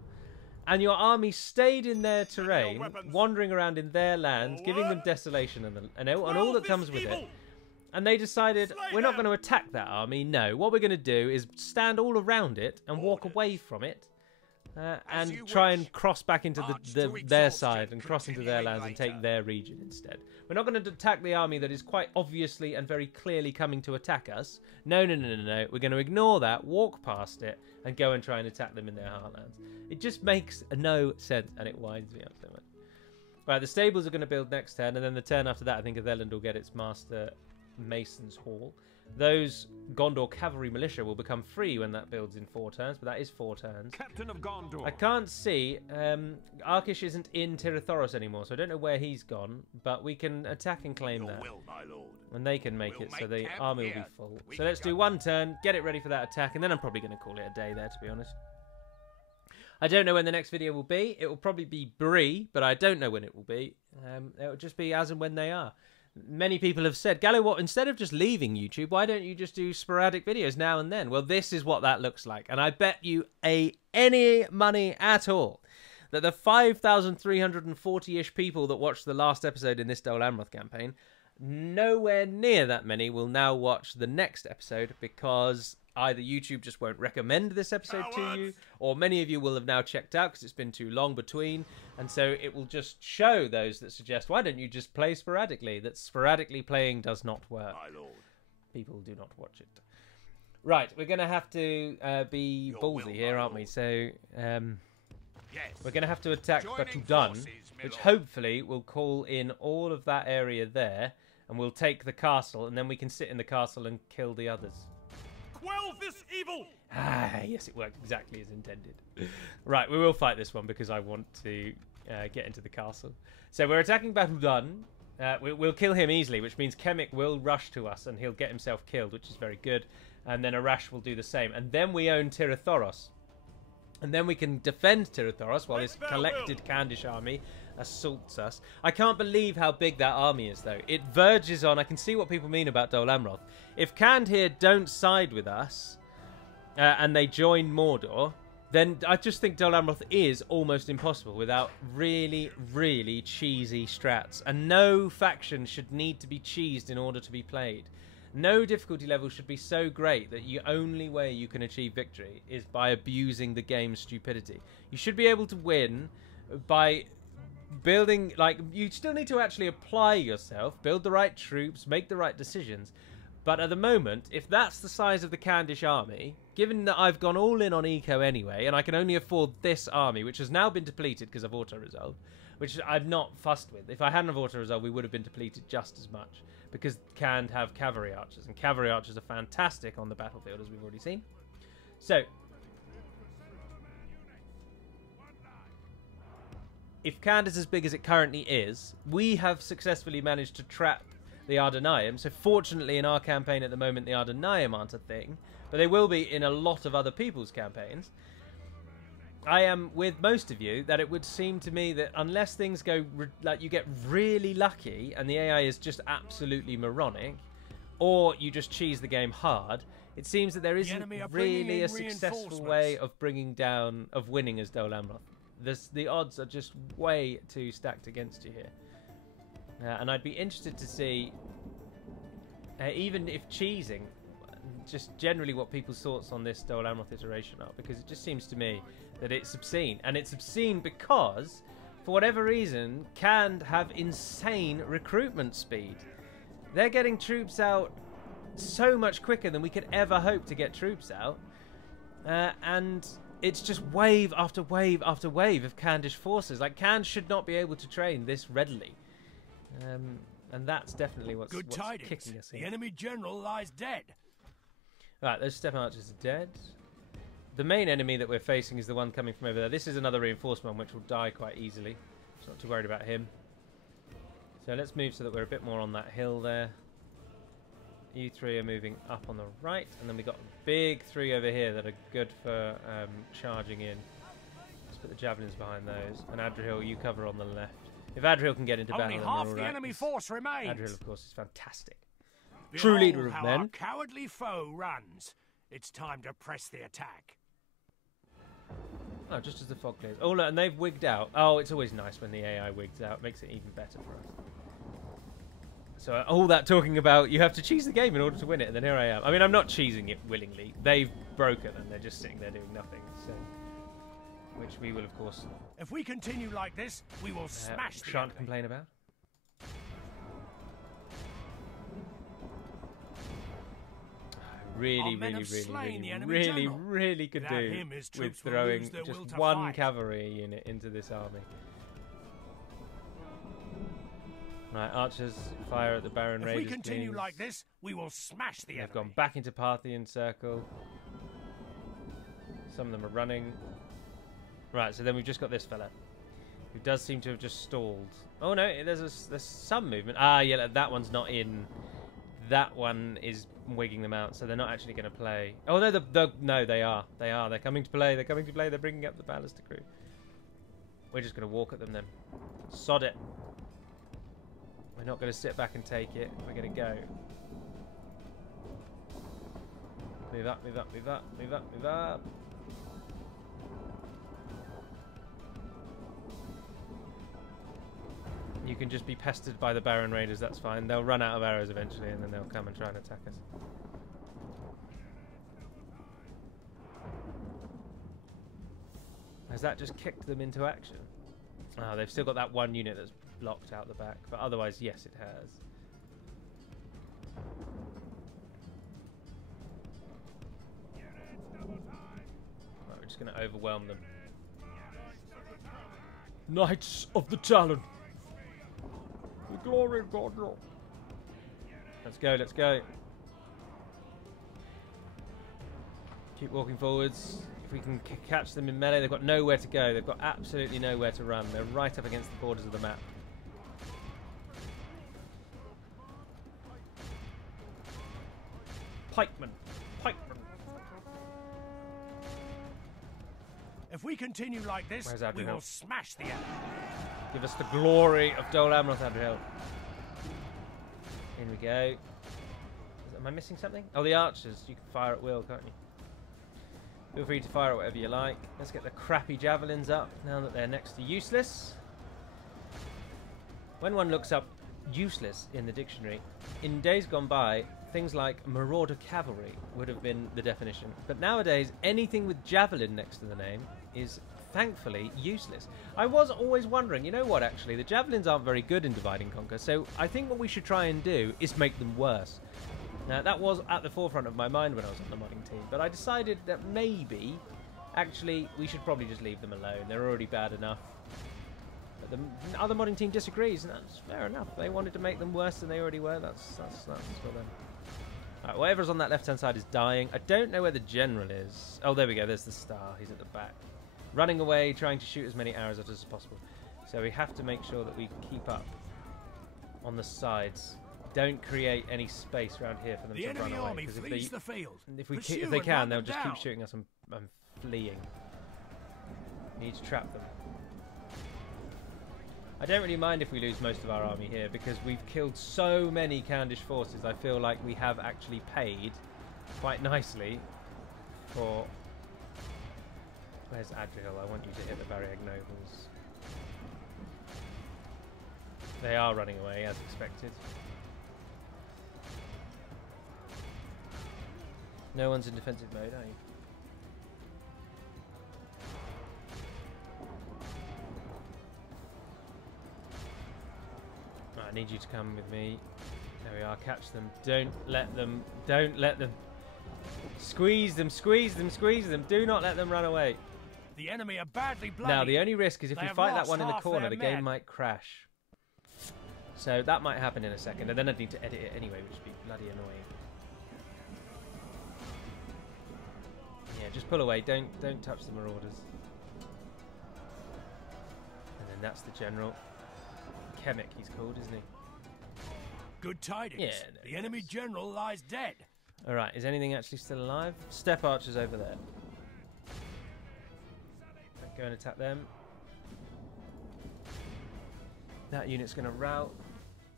and your army stayed in their terrain, wandering around in their land, giving them desolation and all that comes with it. And they decided, we're not going to attack that army. No, what we're going to do is stand all around it and walk away from it, and try and cross back into their side and cross into their lands and take their region instead. We're not going to attack the army that is quite obviously and very clearly coming to attack us. No. We're going to ignore that, walk past it, and go and try and attack them in their heartlands. It just makes no sense, and it winds me up so much. Right, the stables are going to build next turn, and then the turn after that, I think Atheland will get its master Mason's Hall. Those Gondor cavalry militia will become free when that builds in 4 turns, but that is 4 turns. Captain of Gondor. I can't see. Arkish isn't in Thoros anymore, so I don't know where he's gone, but we can attack and claim that. Will, my lord. And they can make it, so the army will be full. So let's do 1 turn, get it ready for that attack, and then I'm probably going to call it a day there, to be honest. I don't know when the next video will be. It will probably be Bree, but I don't know when it will be. It will just be as and when they are. Many people have said, Gallo, what, instead of just leaving YouTube, why don't you just do sporadic videos now and then? Well, this is what that looks like. And I bet you any money at all that the 5,340-ish people that watched the last episode in this Dol Amroth campaign, nowhere near that many will now watch the next episode, because either YouTube just won't recommend this episode to you, or many of you will have now checked out because it's been too long between, and so it will just show those that suggest, why don't you just play sporadically? That sporadically playing does not work. My lord. People do not watch it. Right, we're going to have to be ballsy here, aren't we? So we're going to have to attack Batudan, which hopefully will call in all of that area there, and we'll take the castle, and then we can sit in the castle and kill the others. Quell this evil! Ah, yes, it worked exactly as intended. Right, we will fight this one because I want to get into the castle. So we're attacking Battle Done. We'll kill him easily, which means Kemik will rush to us and he'll get himself killed, which is very good. And then Arash will do the same. And then we own Tirathoros. And then we can defend Tirathoros while this collected Kandish army assaults us. I can't believe how big that army is, though. It verges on... I can see what people mean about Dol Amroth. If Khand here don't side with us and they join Mordor, then I just think Dol Amroth is almost impossible without really, really cheesy strats. And no faction should need to be cheesed in order to be played. No difficulty level should be so great that the only way you can achieve victory is by abusing the game's stupidity. You should be able to win by building... Like, you still need to actually apply yourself, build the right troops, make the right decisions. But at the moment, if that's the size of the Kandish army, given that I've gone all in on eco anyway, and I can only afford this army, which has now been depleted because of auto-resolve, which I'm not fussed with. If I hadn't have auto-resolve, we would have been depleted just as much, because Khand have cavalry archers, and cavalry archers are fantastic on the battlefield, as we've already seen. So, if Khand is as big as it currently is, we have successfully managed to trap the Ardenaim. So fortunately in our campaign at the moment the Ardenaim aren't a thing, but they will be in a lot of other people's campaigns. I am with most of you that it would seem to me that unless things go like you get really lucky and the AI is just absolutely moronic, or you just cheese the game hard, it seems that there isn't really a successful way of winning as Dol Amroth. The odds are just way too stacked against you here. And I'd be interested to see, even if cheesing, just generally what people's thoughts on this Dol Amroth iteration are, because it just seems to me that it's obscene. And it's obscene because, for whatever reason, Khand have insane recruitment speed. They're getting troops out so much quicker than we could ever hope to get troops out. And it's just wave after wave after wave of Khandish forces. Like, Khand should not be able to train this readily. And that's definitely what's kicking us in. The enemy general lies dead. Right, those step archers are dead. The main enemy that we're facing is the one coming from over there. This is another reinforcement which will die quite easily. I'm not too worried about him. So let's move so that we're a bit more on that hill there. You three are moving up on the right, and then we've got a big three over here that are good for charging in. Let's put the javelins behind those. And Adrian, you cover on the left. If Adriel can get into battle, only half the enemy force remains. Adriel, of course, is fantastic. Behold True leader of how men. Our cowardly foe runs. It's time to press the attack. Oh, just as the fog clears. Oh, look, and they've wigged out. Oh, it's always nice when the AI wigs out. It makes it even better for us. So all that talking about you have to cheese the game in order to win it, and then here I am. I mean, I'm not cheesing it willingly. They've broken, and they're just sitting there doing nothing. So, which we will, of course. If we continue like this, we will smash the shan't enemy. complain about. Really could do with throwing just one cavalry unit into this army. Right, archers fire at the Baron Raiders. If we continue like this, we will smash the enemy. They've gone back into Parthian circle. Some of them are running. Right, so then we've just got this fella, who does seem to have just stalled. Oh no, there's some movement. Ah, yeah, that one's not in. That one is wigging them out, so they're not actually going to play. Oh no, no, they are. They are. They're coming to play. They're coming to play. They're bringing up the Ballister crew. We're just going to walk at them then. Sod it. We're not going to sit back and take it. We're going to go. Move up, move up, move up, move up, move up. You can just be pestered by the Baron Raiders, that's fine. They'll run out of arrows eventually and then they'll come and try and attack us. Has that just kicked them into action? Oh, they've still got that one unit that's blocked out the back, but otherwise, yes, it has. Right, we're just going to overwhelm them. Knights of the Talon! The glory of God, no. Let's go, let's go. Keep walking forwards. If we can catch them in melee, they've got nowhere to go. They've got absolutely nowhere to run. They're right up against the borders of the map. Pikemen. Pikemen. If we continue like this, Where's we Adrian? will smash the enemy. Give us the glory of Dol Amroth, Adrian. In we go. Am I missing something? Oh, the archers. You can fire at will, can't you? Feel free to fire at whatever you like. Let's get the crappy javelins up now that they're next to useless. When one looks up useless in the dictionary, in days gone by, things like marauder cavalry would have been the definition. But nowadays, anything with javelin next to the name is thankfully useless. I was always wondering, you know what, actually, the javelins aren't very good in Divide and Conquer, so I think what we should try and do is make them worse. Now, that was at the forefront of my mind when I was on the modding team, but I decided that maybe, actually, we should probably just leave them alone. They're already bad enough. But the other modding team disagrees, and that's fair enough. They wanted to make them worse than they already were. That's for them. Alright, whatever's on that left-hand side is dying. I don't know where the general is. Oh, there we go. There's the star. He's at the back. Running away, trying to shoot as many arrows at us as possible. So we have to make sure that we keep up on the sides. Don't create any space around here for them to run away. Because if they can, they'll just keep shooting us and fleeing. We need to trap them. I don't really mind if we lose most of our army here because we've killed so many Khandish forces. I feel like we have actually paid quite nicely for... Where's Adrian? I want you to hit the Variag nobles. They are running away as expected. No one's in defensive mode, are you? Right, I need you to come with me. There we are, catch them. Don't let them squeeze them, squeeze them, squeeze them. Do not let them run away. The enemy are badly bloody. Now, the only risk is if we fight that one in the corner, the game might crash. So that might happen in a second, and then I'd need to edit it anyway, which would be bloody annoying. Yeah, just pull away. Don't touch the marauders. And then that's the general. Kemek, he's called, isn't he? Good tidings. Yeah, no, the enemy general lies dead. All right, is anything actually still alive? Step archers over there. Go and attack them. That unit's going to rout.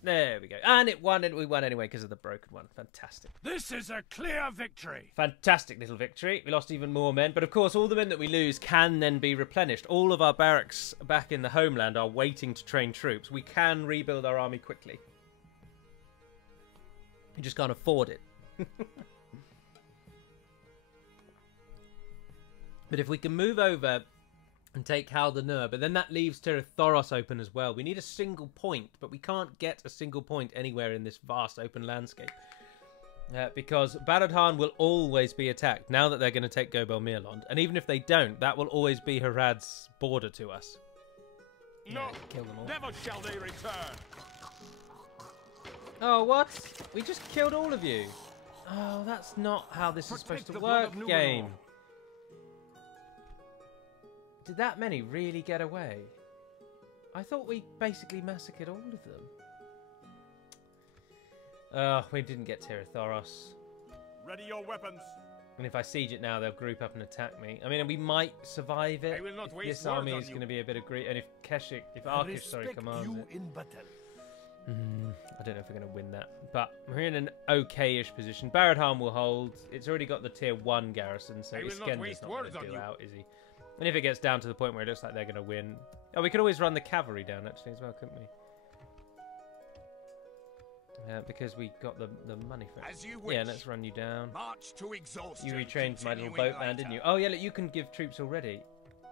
There we go. And it won, and we won anyway because of the broken one. Fantastic. This is a clear victory. Fantastic little victory. We lost even more men, but of course all the men that we lose can then be replenished. All of our barracks back in the homeland are waiting to train troops. We can rebuild our army quickly. You just can't afford it. But if we can move over and take Hal the Nur, but then that leaves Tir Thoros open as well. We need a single point, but we can't get a single point anywhere in this vast open landscape. Because Barad-Han will always be attacked now that they're going to take Gobel Mirlond. And even if they don't, that will always be Harad's border to us. No, kill them all. Never shall they return. Oh, what? We just killed all of you. Oh, that's not how this is supposed to work, game. Did that many really get away? I thought we basically massacred all of them. We didn't get Tir Thoros. Ready your weapons. And if I siege it now, they'll group up and attack me. I mean, we might survive it. I will not waste this army words is on going to be a bit of greed. And if Arkish, sorry, commands you it. in battle. I don't know if we're going to win that. But we're in an okay-ish position. Barad-Han will hold. It's already got the tier 1 garrison, so Iskender's not going to do out, is he? And if it gets down to the point where it looks like they're going to win... Oh, we could always run the cavalry down, actually, as well, couldn't we? Because we got the money for it. As you wish. Yeah, let's run you down. March to exhaustion. You retrained my little boatman, didn't you? Oh, yeah, look, you can give troops already.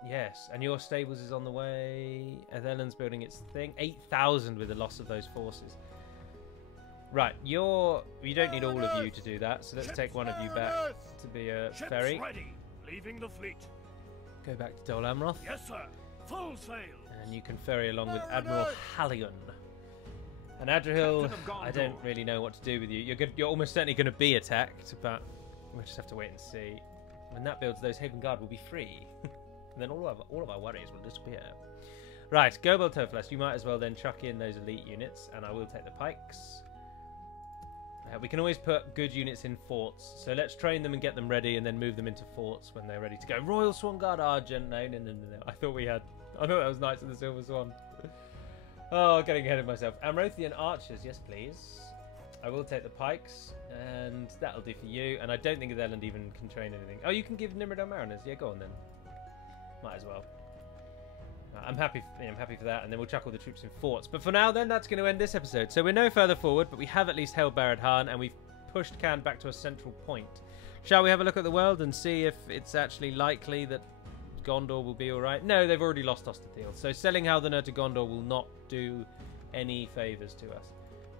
Yes, and your stables is on the way. Athelan's building its thing. 8,000 with the loss of those forces. Right, you don't need all of you to do that, so let's take one of you back to be a ferry. Ready. Leaving the fleet. Go back to Dol Amroth. Yes, sir. Full sail. And you can ferry along with Admiral Hallion. And Adrihil, I don't really know what to do with you. You're almost certainly going to be attacked, but we'll just have to wait and see. When that builds, those Haven Guard will be free. And then all of our worries will disappear. Right, Gobel Toflas, you might as well then chuck in those elite units, and I will take the pikes. We can always put good units in forts, so let's train them and get them ready, and then move them into forts when they're ready to go. Royal Swan Guard Argent, no. I thought that was Knights of the Silver Swan. Oh, getting ahead of myself. Amrothian Archers, yes please. I will take the pikes, and that'll do for you. And I don't think Atheland even can train anything. Oh, you can give Nimrodel Mariners. Yeah, go on then. Might as well. I'm happy for that, and then we'll chuck all the troops in forts. But for now, then, that's going to end this episode. So we're no further forward, but we have at least held Barad Han, and we've pushed Khand back to a central point. Shall we have a look at the world and see if it's actually likely that Gondor will be all right? No, they've already lost Osterfield. So selling Haldane to Gondor will not do any favours to us.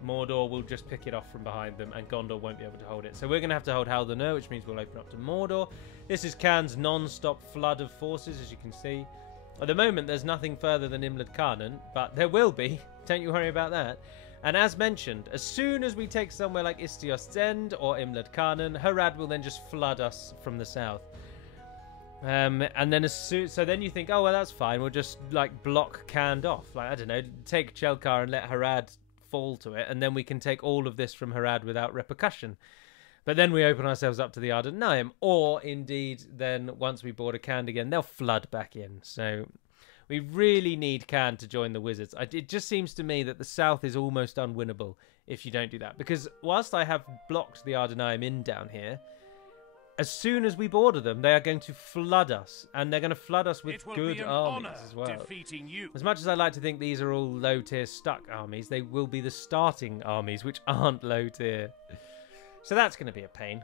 Mordor will just pick it off from behind them, and Gondor won't be able to hold it. So we're going to have to hold Haldane, which means we'll open up to Mordor. This is Khan's non-stop flood of forces, as you can see. At the moment, there's nothing further than Imlad Khanan, but there will be. Don't you worry about that. And as mentioned, as soon as we take somewhere like Istios Zend or Imlad Khanan, Harad will then just flood us from the south. And then so then you think, oh well, that's fine. We'll just like block Khand off. Like I don't know, take Chelkar and let Harad fall to it, and then we can take all of this from Harad without repercussion. But then we open ourselves up to the Ardent Naim, or indeed, then once we board a Khand again, they'll flood back in. So we really need Khand to join the Wizards. It just seems to me that the south is almost unwinnable if you don't do that. Because whilst I have blocked the Ardent Naim in down here, as soon as we border them, they are going to flood us. And they're going to flood us with good armies as well. As much as I like to think these are all low-tier stuck armies, they will be the starting armies, which aren't low-tier. So that's going to be a pain.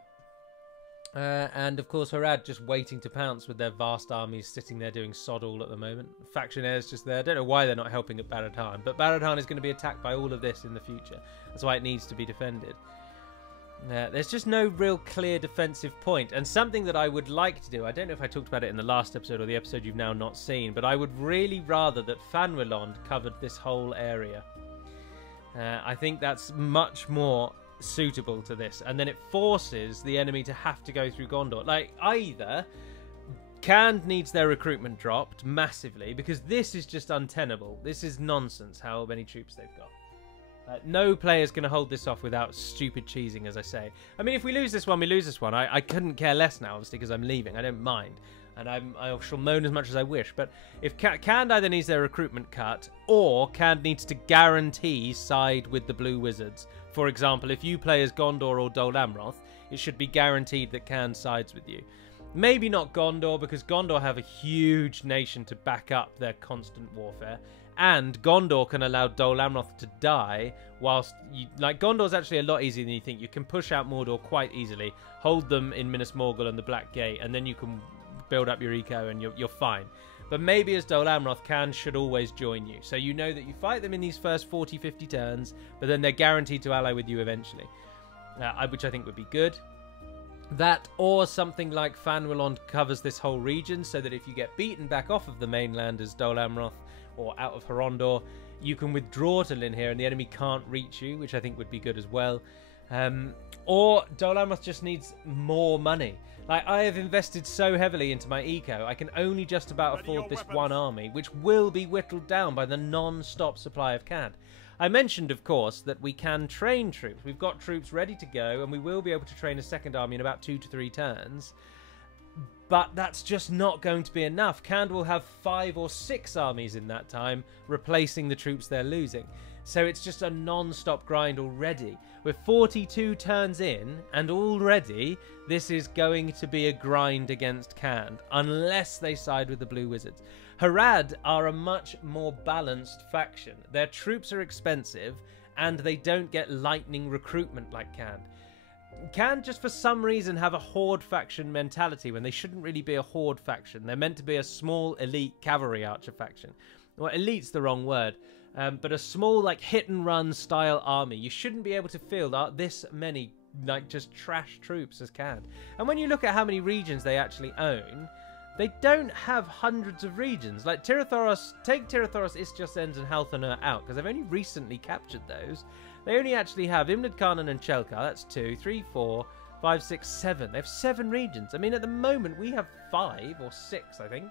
And of course, Harad just waiting to pounce with their vast armies sitting there doing sod all at the moment. Factionaires just there. I don't know why they're not helping at Barad Han, but Barad Han is going to be attacked by all of this in the future. That's why it needs to be defended. There's just no real clear defensive point. And something that I would like to do, I don't know if I talked about it in the last episode or the episode you've now not seen, but I would really rather that Fanwilond covered this whole area. I think that's much more suitable to this, and then it forces the enemy to have to go through Gondor. Like, either Khand needs their recruitment dropped massively, because this is just untenable. This is nonsense how many troops they've got. No player's going to hold this off without stupid cheesing, as I say. I mean, if we lose this one, we lose this one. I couldn't care less now, obviously, because I'm leaving. I don't mind. And I shall moan as much as I wish. But if Khand either needs their recruitment cut, or Khand needs to guarantee side with the Blue Wizards. For example, if you play as Gondor or Dol Amroth, it should be guaranteed that Khand sides with you. Maybe not Gondor, because Gondor have a huge nation to back up their constant warfare. And Gondor can allow Dol Amroth to die, whilst Gondor's actually a lot easier than you think. You can push out Mordor quite easily, hold them in Minas Morgul and the Black Gate, and then you can build up your eco and you're fine. But maybe as Dol Amroth, Khand should always join you. So you know that you fight them in these first 40-50 turns, but then they're guaranteed to ally with you eventually. Which I think would be good. That, or something like Fanwilond covers this whole region, so that if you get beaten back off of the mainland as Dol Amroth, or out of Horondor, you can withdraw to Linhir and the enemy can't reach you, which I think would be good as well. Or Dol Amroth just needs more money. Like, I have invested so heavily into my eco, I can only just about afford this one army, which will be whittled down by the non-stop supply of Khand. I mentioned, of course, that we can train troops. We've got troops ready to go, and we will be able to train a second army in about 2 to 3 turns. But that's just not going to be enough. Khand will have 5 or 6 armies in that time, replacing the troops they're losing. So it's just a non-stop grind already. We're 42 turns in, and already this is going to be a grind against Khand, unless they side with the Blue Wizards. Harad are a much more balanced faction. Their troops are expensive, and they don't get lightning recruitment like Khand. Khand just for some reason have a horde faction mentality when they shouldn't really be a horde faction. They're meant to be a small elite cavalry archer faction. Well, elite's the wrong word. But a small, like, hit-and-run style army. You shouldn't be able to field this many, like, just trash troops as Khand. And when you look at how many regions they actually own, they don't have hundreds of regions. Like, Tirathoros, take Tirathoros, Istios Zend, and Halthanur out, because they've only recently captured those. They only actually have Imlad Khanan and Chelkar, that's 2, 3, 4, 5, 6, 7. They have 7 regions. I mean, at the moment, we have 5 or 6, I think.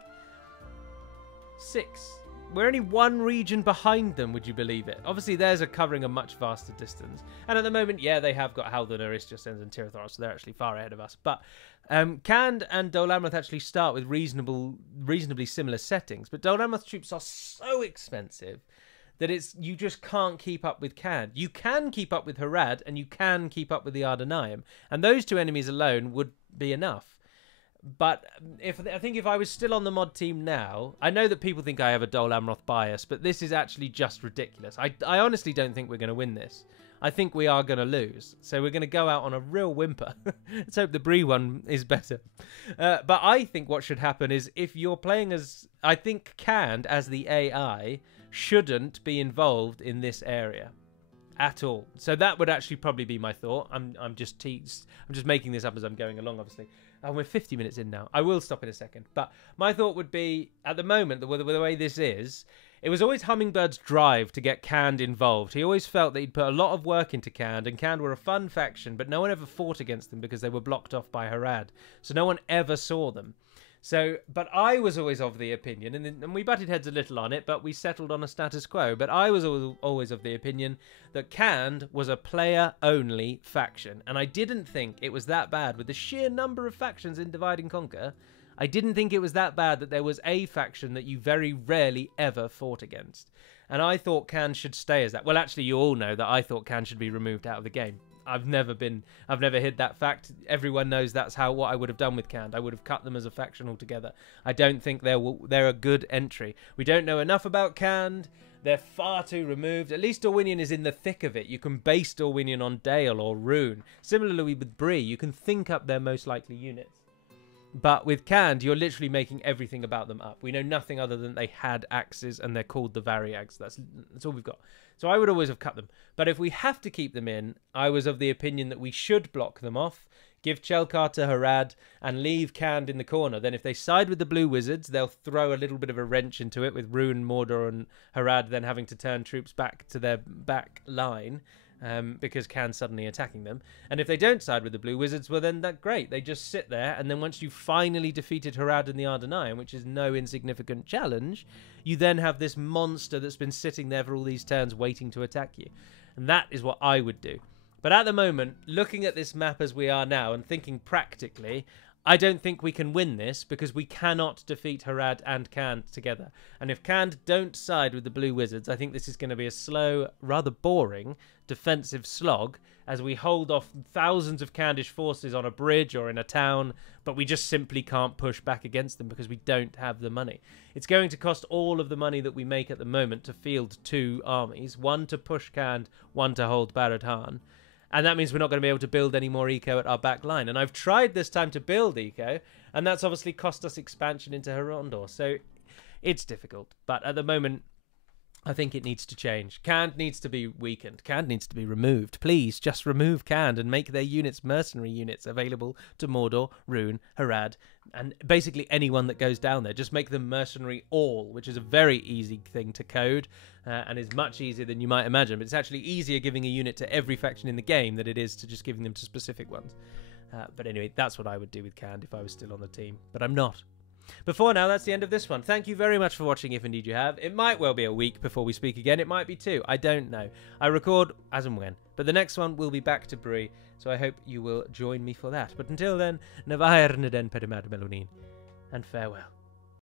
6. We're only 1 region behind them, would you believe it? Obviously, theirs are covering a much vaster distance. And at the moment, yeah, they have got Haldun, Aristocens, and Tirithor, so they're actually far ahead of us. But Khand and Dol Amroth actually start with reasonably similar settings. But Dol Amroth troops are so expensive that you just can't keep up with Khand. You can keep up with Harad, and you can keep up with the Ardenaim. And those 2 enemies alone would be enough. But I think if I was still on the mod team now, I know that people think I have a Dol Amroth bias, but this is actually just ridiculous. I honestly don't think we're going to win this. I think we are going to lose. So we're going to go out on a real whimper. Let's hope the Bree one is better. But I think what should happen is if you're playing as... I think Khand, as the AI, shouldn't be involved in this area at all. So that would actually probably be my thought. I'm just making this up as I'm going along, obviously. And we're 50 minutes in now. I will stop in a second. But my thought would be, at the moment, the way this is, it was always Hummingbird's drive to get Khand involved. He always felt that he'd put a lot of work into Khand, and Khand were a fun faction, but no one ever fought against them because they were blocked off by Harad. So no one ever saw them. So, but I was always of the opinion, and we butted heads a little on it, but we settled on a status quo. But I was always of the opinion that Khand was a player-only faction, and I didn't think it was that bad with the sheer number of factions in Divide and Conquer. I didn't think it was that bad that there was a faction that you very rarely ever fought against, and I thought Khand should stay as that. Well, actually, you all know that I thought Khand should be removed out of the game. I've never hid that fact. Everyone knows that's what I would have done with Khand. I would have cut them as a faction altogether. I don't think they're a good entry. We don't know enough about Khand. They're far too removed. At least Dorwinion is in the thick of it. You can base Dorwinion on Dale or Rune. Similarly with Bree, you can think up their most likely units. But with Khand, you're literally making everything about them up. We know nothing other than they had axes and they're called the Variags. That's all we've got. So I would always have cut them. But if we have to keep them in, I was of the opinion that we should block them off, give Chelkar to Harad, and leave Khand in the corner. Then if they side with the Blue Wizards, they'll throw a little bit of a wrench into it with Rune, Mordor, and Harad then having to turn troops back to their back line. Because Khan's suddenly attacking them. And if they don't side with the Blue Wizards, well then that's great. They just sit there, and then once you've finally defeated Harad and the Ardenaim, which is no insignificant challenge, you then have this monster that's been sitting there for all these turns waiting to attack you. And that is what I would do. But at the moment, looking at this map as we are now and thinking practically, I don't think we can win this because we cannot defeat Harad and Khand together. And if Khand don't side with the Blue Wizards, I think this is going to be a slow, rather boring defensive slog as we hold off thousands of Khandish forces on a bridge or in a town, but we just simply can't push back against them because we don't have the money. It's going to cost all of the money that we make at the moment to field 2 armies, one to push Khand, one to hold Barad-Han. And that means we're not going to be able to build any more eco at our back line. And I've tried this time to build eco, and that's obviously cost us expansion into Herondor. So it's difficult. But at the moment, I think it needs to change. Khand needs to be weakened. Khand needs to be removed. Please, just remove Khand and make their units mercenary units available to Mordor, Rune, Harad, and basically anyone that goes down there. Just make them mercenary all, which is a very easy thing to code and is much easier than you might imagine. But it's actually easier giving a unit to every faction in the game than it is to just giving them to specific ones. But anyway, that's what I would do with Khand if I was still on the team. But I'm not. Before now, that's the end of this one. Thank you very much for watching, if indeed you have. It might well be a week before we speak again. It might be 2. I don't know. I record as and when. But the next one will be back to Bree, so I hope you will join me for that. But until then, Navair Neden Pedimad Melonin, and farewell.